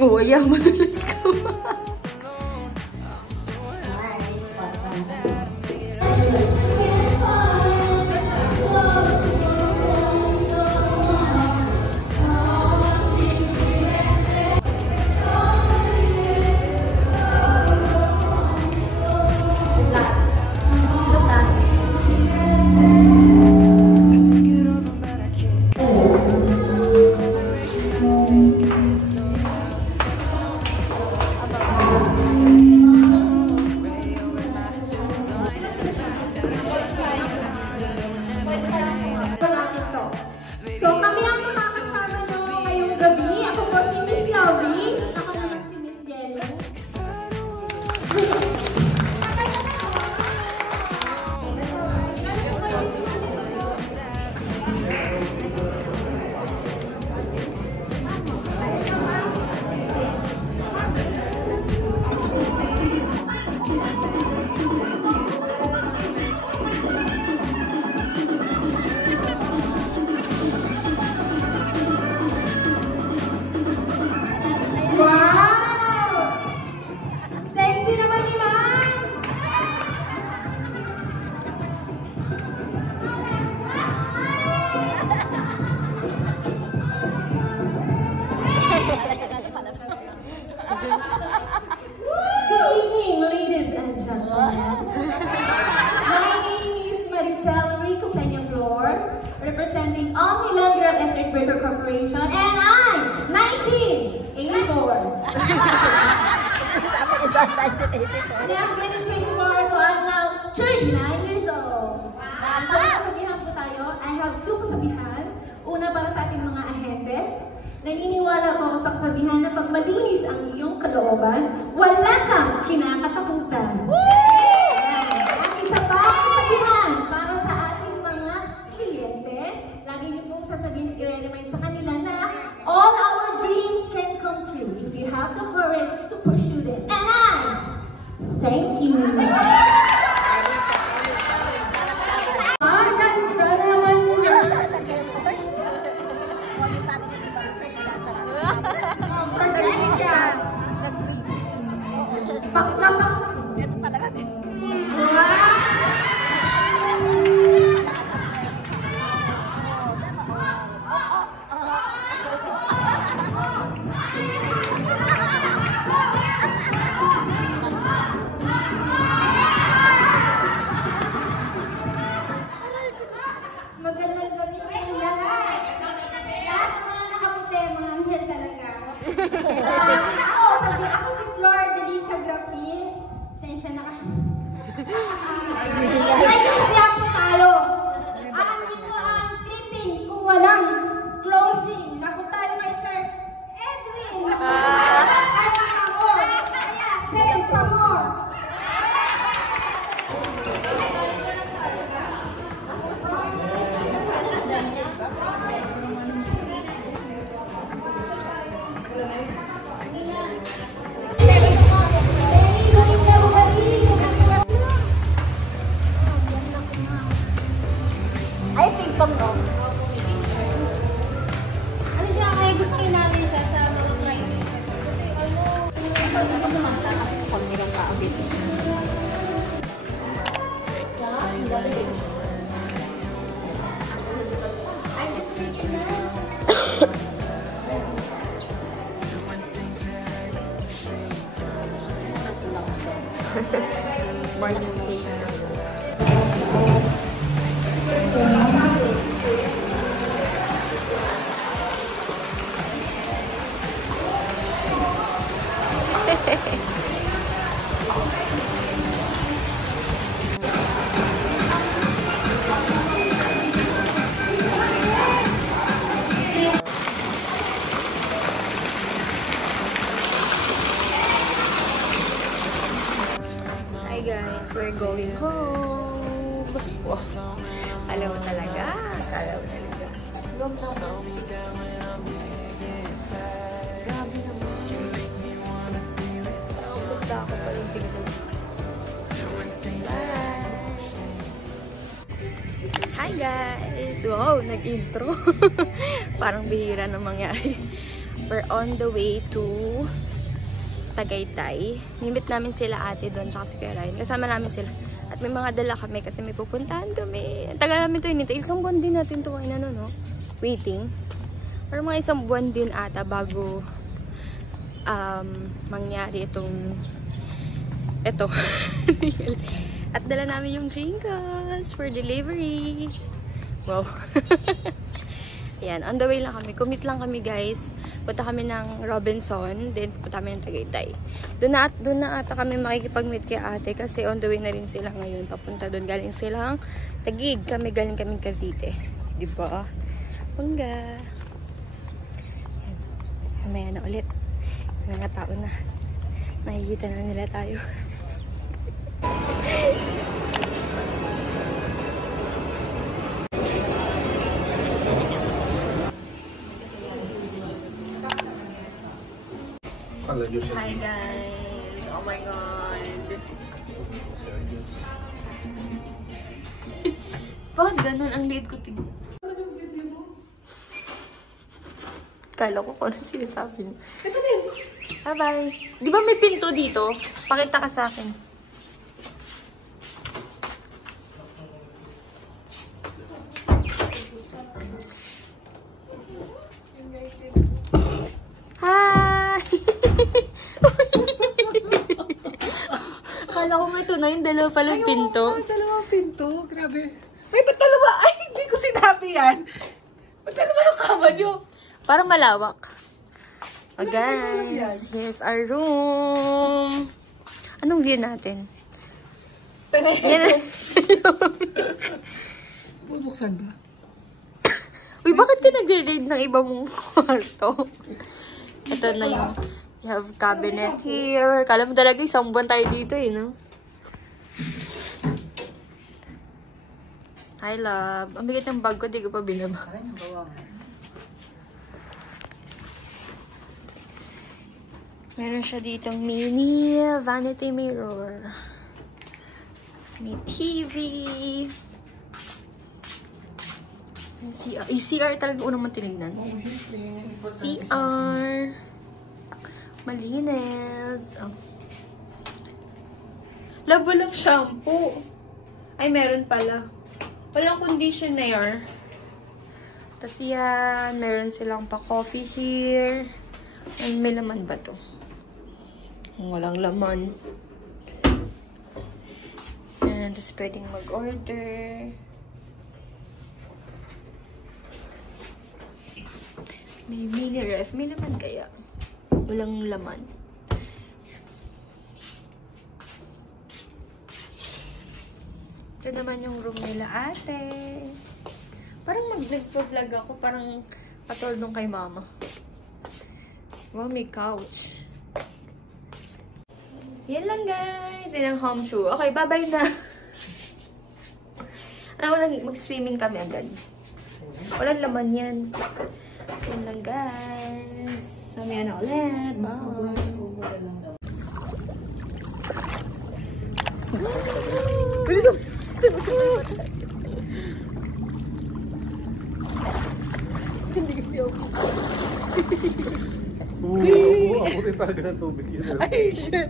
Oh, ayaw, madulas ka ba? Representing Omniland Real Estate Broker Corporation, and I'm 1984. Yes, 2024, so I'm now 39 years old. So kasabihan po tayo, I have two kasabihan. Una para sa ating mga ahente. Naniniwala po ako sa kasabihan na pag malinis ang iyong kalooban, wala kang kinakatakutan. Ang isa pa kasabihan para sa ating mga kliyente, lagi niyo pong sasabihin, i-remind sa kanila na all our dreams can come true if you have the courage to pursue them. And I thank you. Magandang gabi sa inyo lahat. Lahat ng mga nakaputi, mga anghel talaga. Ako si Flor Delicia Grapin. Sensya na ka. May kasabihan po talo. Ano mo ang tripping kung walang closing? Naku tayo kay Sir Edwin. Kay Pamor. Kaya, Sir Pamor. I think Pamor. Ano siya, kaya gusto rin natin siya sa mga driving. Kasi Pag nilang kaabit. Morning face. home. Wow. Alam mo talaga. Alam mo talaga. Grabe naman. Parang punta ako pa rin tingnan. Bye! Hi guys! Wow, nag-intro. Parang bihira na mangyari. We're on the way to Tagaytay. Nimit namin sila ate doon, tsaka si Kuya Ryan. Kasama namin sila. At may mga dala kami kasi may pupuntahan kami. Ang tagal namin ito hinintay. Isang buwan din natin ito ay no? Waiting. Pero mga isang buwan din ata bago mangyari itong ito. At dala namin yung Pringles for delivery. Wow. Yan, on the way lang kami. Commute lang kami guys. Punta kami ng Robinson, then punta kami ng Tagaytay. Doon na ata kami makikipag-meet kay ate kasi on the way na rin sila ngayon. Papunta doon. Galing silang Taguig. Galing kami Cavite. Diba? Bangga. Mamaya na ulit. Mga tao na. Nakikita na nila tayo. Hi guys! Oh my god! Bakit ganun? Ang liit ko tignan. Kala ko kung ano sinasabi niya. Ito din! Bye-bye! Di ba may pinto dito? Pakita ka sa akin. Hi! Kala ko may tunay, dalawa pala yung pinto. Ay, dalawang pinto. Grabe. Ay, ba't dalawa? Ay, hindi ko sinabi yan. Ba't dalawa yung kama nyo? Parang malawak. Oh guys, here's our room. Anong view natin? Yan. Bubuksan ba? Uy, bakit ka nagre-raid ng iba mong kwarto? Ito na yung, you have cabinet here. Kala mo talaga isang buwan tayo dito eh, no? Hi, love. Ang bigat ng bag ko, di ko pa binaba. Meron siya ditong mini vanity mirror. May TV. CR. CR talaga unang matinignan. CR. Malinis. Oh. Labo lang shampoo. Ay, meron pala. Walang conditioner. Tapos yan, meron silang pa-coffee here. Ay, may laman ba to? Walang laman. And tapos pwedeng mag-order. May mini ref. May laman kaya? Walang laman. Ito naman yung room nila ate. Parang nag-vlog ako. Parang katulad nung kay mama. Wow, may couch. Yan lang guys. Yan ang home show. Okay, bye-bye na. Mag-swimming kami agad. Walang laman yan. Yan lang guys. Samaya na ulit. Bye. Hindi kasi ako. Oo, ako rin talaga ng tubig yun. Ay, shit.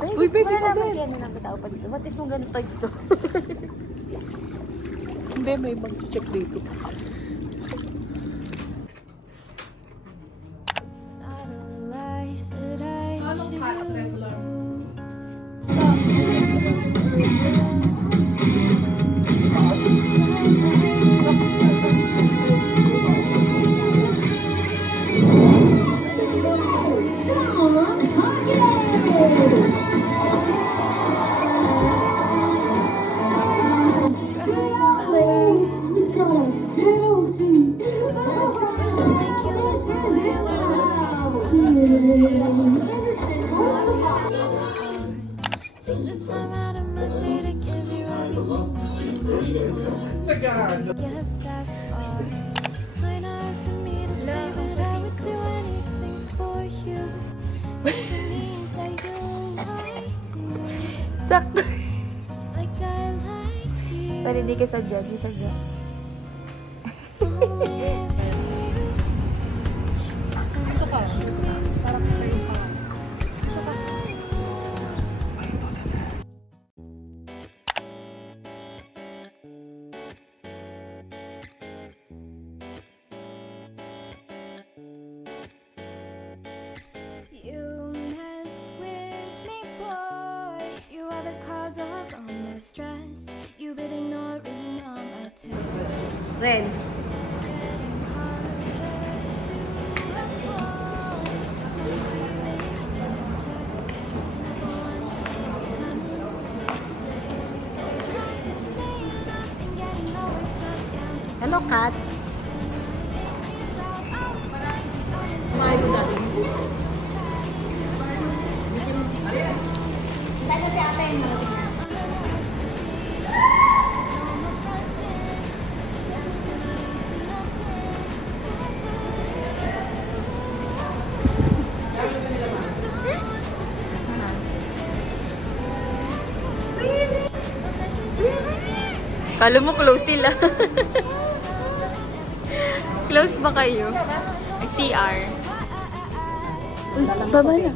Uy, baby, wala naman yan na tao pa dito. What if kung ganito dito? Hindi, may mag-check dito. Anong harap regular? Thank you. Sakto. Pero hindi ka sadya, di sadya. Ito ka. Sarap na yung pa. You mess with me, boy. You are the cause of all my stress. You've been ignoring all my texts. Friends. It's getting harder to avoid. I feel the feeling in my chest. And I wonder what's coming next. I've been staying up and getting all worked up down to Hello, Kat. Kumain mo dati. Dahil si ate yung Kala mo close sila. Close ba kayo? CR. Uy, baba na.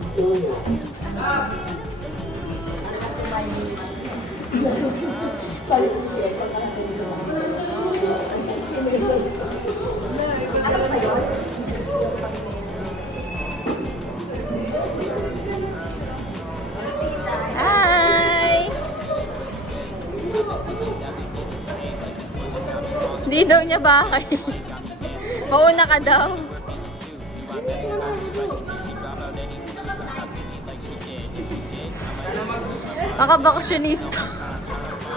Hi! Di daw niya bahay. Mauna ka daw. Maka-baksyonista.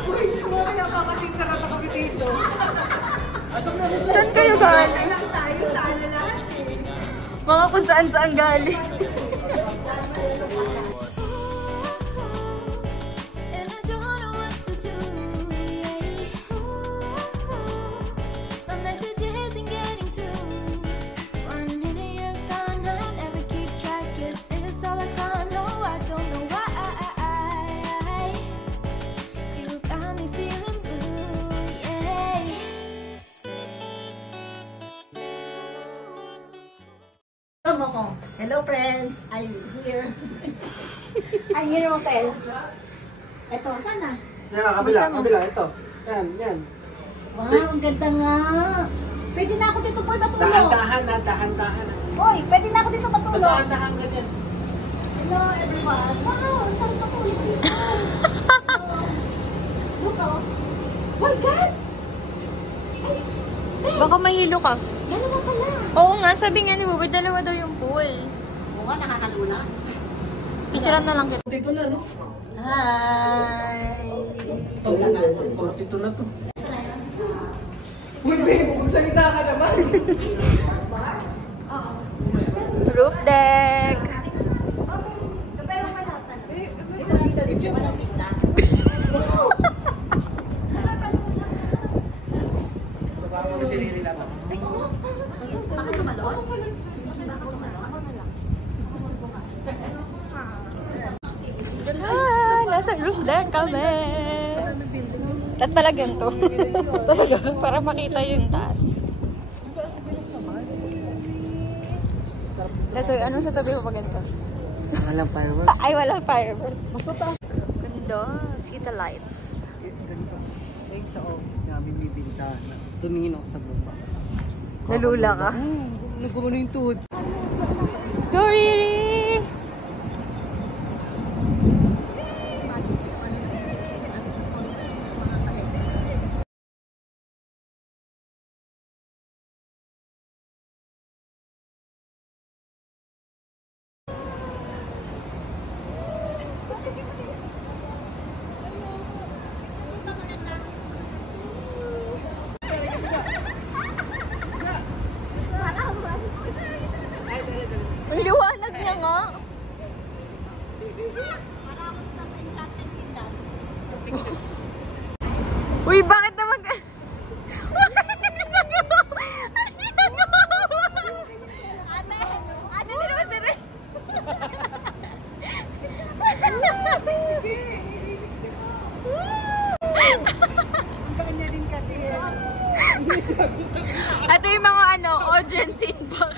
Uy, kaya kakating ka na kami dito. Saan kayo galing? Mga kung saan-saan galing. and I don't know what to do. My message isn't getting through. 1 minute you're gone, I'll never keep track. Is this all I can know? I don't know why. You got me feeling blue, yeah. Hello, friends. I'm here. I'm here, hotel. Ito, saan na? Yan, kabila, kabila. Ito. Yan, yan. Wow, ang ganda nga. Pwede na ako dito, Paul, matulog. Dahan-dahan na, dahan-dahan. Hoy, pwede na ako dito matulog. Dahan-dahan ka dyan. Hello, everyone. Wow, ang sarap matulog dito. Look, oh. My God! Baka mahilo ka. Dalawa pala. Oo nga, sabi nga ni Bubay, dalawa daw yung pool. Oo nga, nakakalula. Picturean na lang kita. Hindi pala, no? Hi! Ito na to. Uy, babe, magsalita ka naman. Roof deck. Kasi nila ba? Bakit tumalon? Nasa roof deck kami. At pala ganito. Talaga, para makita yung taas. Lasoy, anong sasabihin mo pag ganito? Walang fireworks. Ay, walang fireworks. Ganda. See the lights. Ay, sa office namin bibinta. Tumingin ako sa baba. Nalula ka? Nagkumano yung tuhod. Go, Riri! Ang liwanag niya nga. Uy, bakit naman ka? Ate, hindi naman si Ren. Ito yung mga audience feedback.